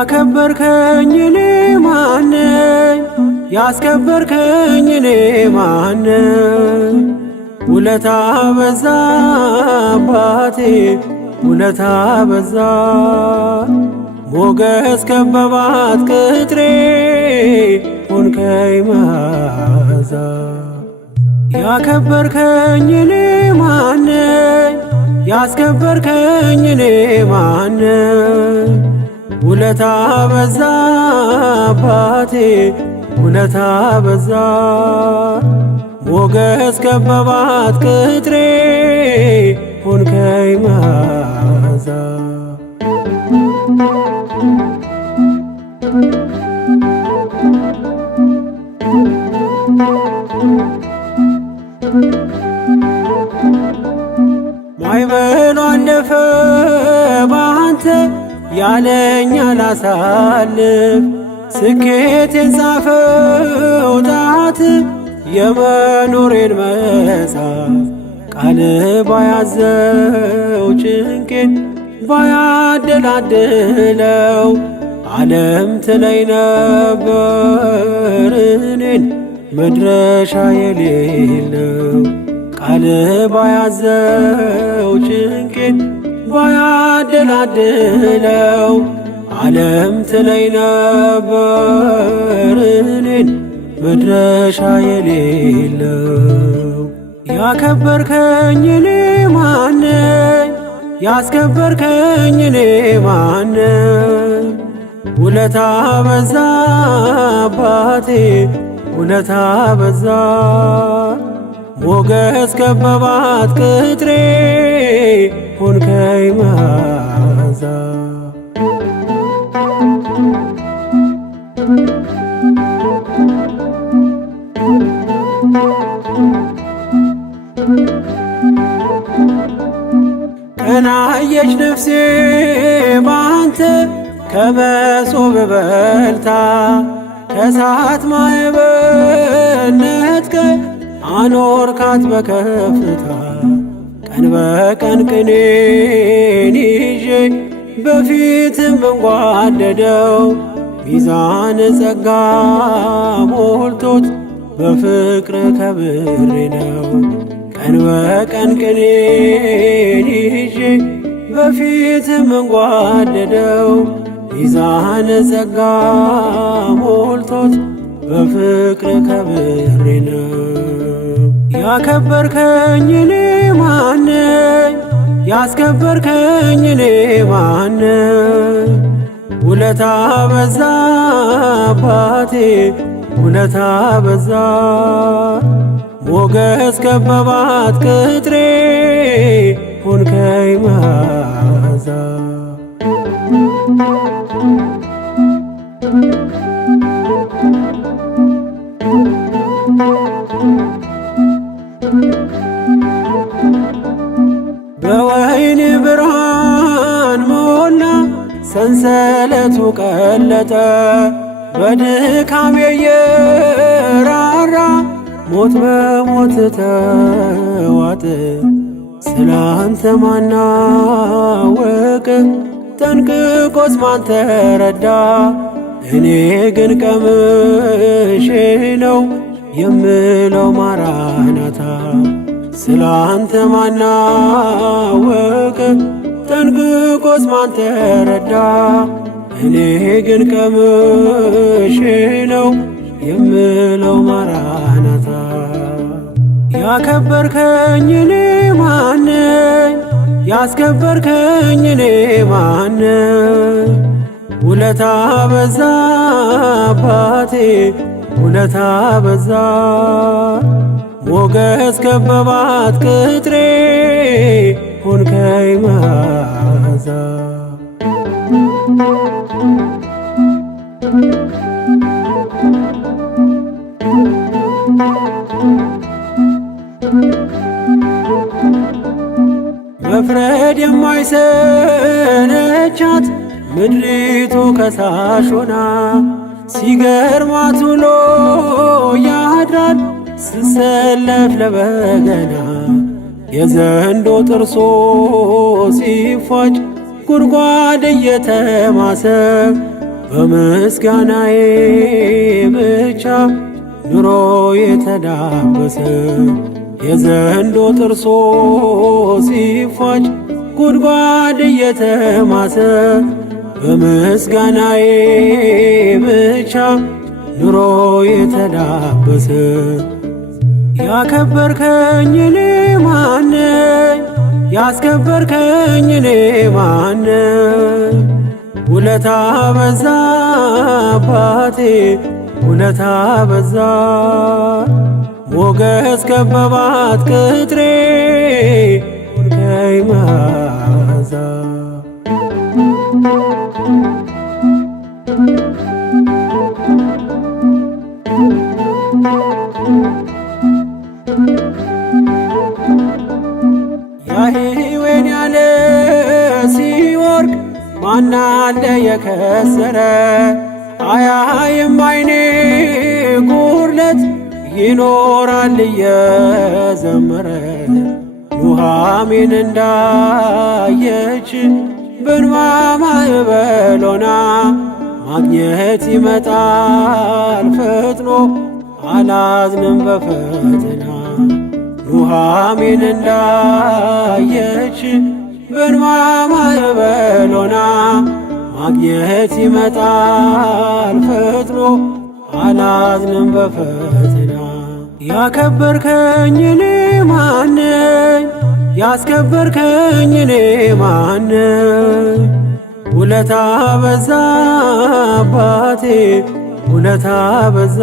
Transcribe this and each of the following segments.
ያከበርከኝ እኔ ማነኝ? ያስከበርከኝ እኔ ማነኝ? ውለታ በዛ አባቴ ውለታ በዛ። ሞገስ ከበባት ቅጥሬ ሆንከኝ መዓዛ። ያከበርከኝ እኔ ማነኝ? ያስከበርከኝ እኔ ማነኝ? ውለታ በዛ አባቴ ውለታ በዛ። ሞገስ ከበባት ቅጥሬ ሆንከኝ መዓዛ። ማዕበሉ አለፈ ባንተ ያለኝ አላሳልፍ። ስኬቴን ጻፈው ጣት የመኖሬን መጽሐፍ። ቃል ባያዘው ጭንቄን ባያደላድለው ዓለም ትለይ ነበር እኔን መድረሻ የሌለው። ቃል ባያዘው ጭንቄን ባያደላድለው ዓለም ትለይ ነበር እኔን መድረሻ የሌለው። ያከበርከኝ እኔ ማነኝ? ያስከበርከኝ እኔ ማነኝ? ውለታ በዛ አባቴ ውለታ በዛ። ሞገስ ከበባት ቅጥሬ ሆንከኝ መዓዛ። ቀናየች ነፍሴ ባንተ ከመሶብ በልታ። ከእሳት ማዕበል ነጥቀህ አኖርካት በከፍታ። ቀን በቀን ቅኔን ይዤ በፊትም እንጓደደው። ሚዛን ጸጋ ሞልቶት በፍቅር ከብሬ ነው። ቀን በቀን ቅኔን ይዤ በፊትም እንጓደደው። ሚዛን ጸጋ ሞልቶት በፍቅር ከብሬ ነው። ያከበርከኝ እኔ ማነኝ? ያስከበርከኝ እኔ ማነኝ? ውለታ በዛ አባቴ ውለታ በዛ። ሞገስ ከበባት ቅጥሬ ሆንከኝ መዓዛ። በወይን ብርሃን ሞላ ሰንሰለቱ ቀለጠ። በድካሜ የራራ ሞት በሞት ተዋጠ። ስላንተ ማናወቅ ጠንቅቆስ ማን ተረዳ? እኔ ግን ቀምሼ ነው የምለው ማራናታ። ስላንተ ማናወቅ ጠንቅቆስ ማን ተረዳ? እኔ ግን ቀምሼ ነው የምለው ማራናታ። ያከበርከኝ እኔ ማነኝ? ያስከበርከኝ እኔ ማነኝ? ውለታ በዛ አባቴ ውለታ በዛ። ሞገስ ከበባት ቅጥሬ ሆንከኝ መዓዛ። መፍረድ የማይሰለቻት ምድሪቱ ከሳሽ ሆና። ሲገርማት ውሎ ያድራል ስሰለፍ ለበገና። የዘንዶ ጥርሶ ሲፋጭ ጉድጓድ እየተማሰ በምስጋናዬ ብቻ ኑሮ የተዳበሰ የዘንዶ ጥርሶ ሲፋጭ ጉድጓድ እየተማሰ በምስጋናዬ ብቻ ኑሮ የተዳበሰ ያከበርከኝ እኔ ማነኝ? ያስከበርከኝ እኔ ማነኝ? ውለታ በዛ አባቴ ውለታ በዛ ሞገስ ከበባት ቅጥሬ ሆንከኝ መዓዛ ያህዌን ያለ ሲወርቅ ማናለ የከሰረ አያይም አይኔ ጉድለት ይኖራል እየዘመረ ኑኃሚን እንዳየች በእንባ ማዕበል ሆና ማግኘት ይመጣል ፈጥኖ አላዝንም በፈተና ኑኃሚን እንዳየች በእንባ ማዕበል ሆና ማግኘት ይመጣል ፈጥኖ አላዝንም በፈተና ያከበርከኝ እኔ ማነኝ? ያስከበርከኝ እኔ ማነኝ? ውለታ በዛ አባቴ ውለታ በዛ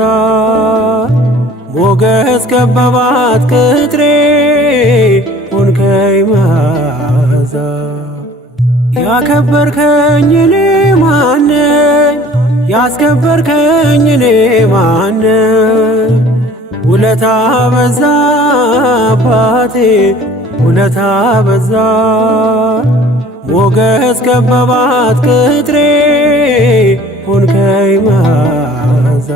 ሞገስ ከበባት ቅጥሬ ሆንከኝ መዓዛ ያከበርከኝ እኔ ማነኝ? ያስከበርከኝ እኔ ማነኝ? ውለታ በዛ አባቴ ውለታ በዛ ሞገስ ከበባት ቅጥሬ ሆንከኝ መዓዛ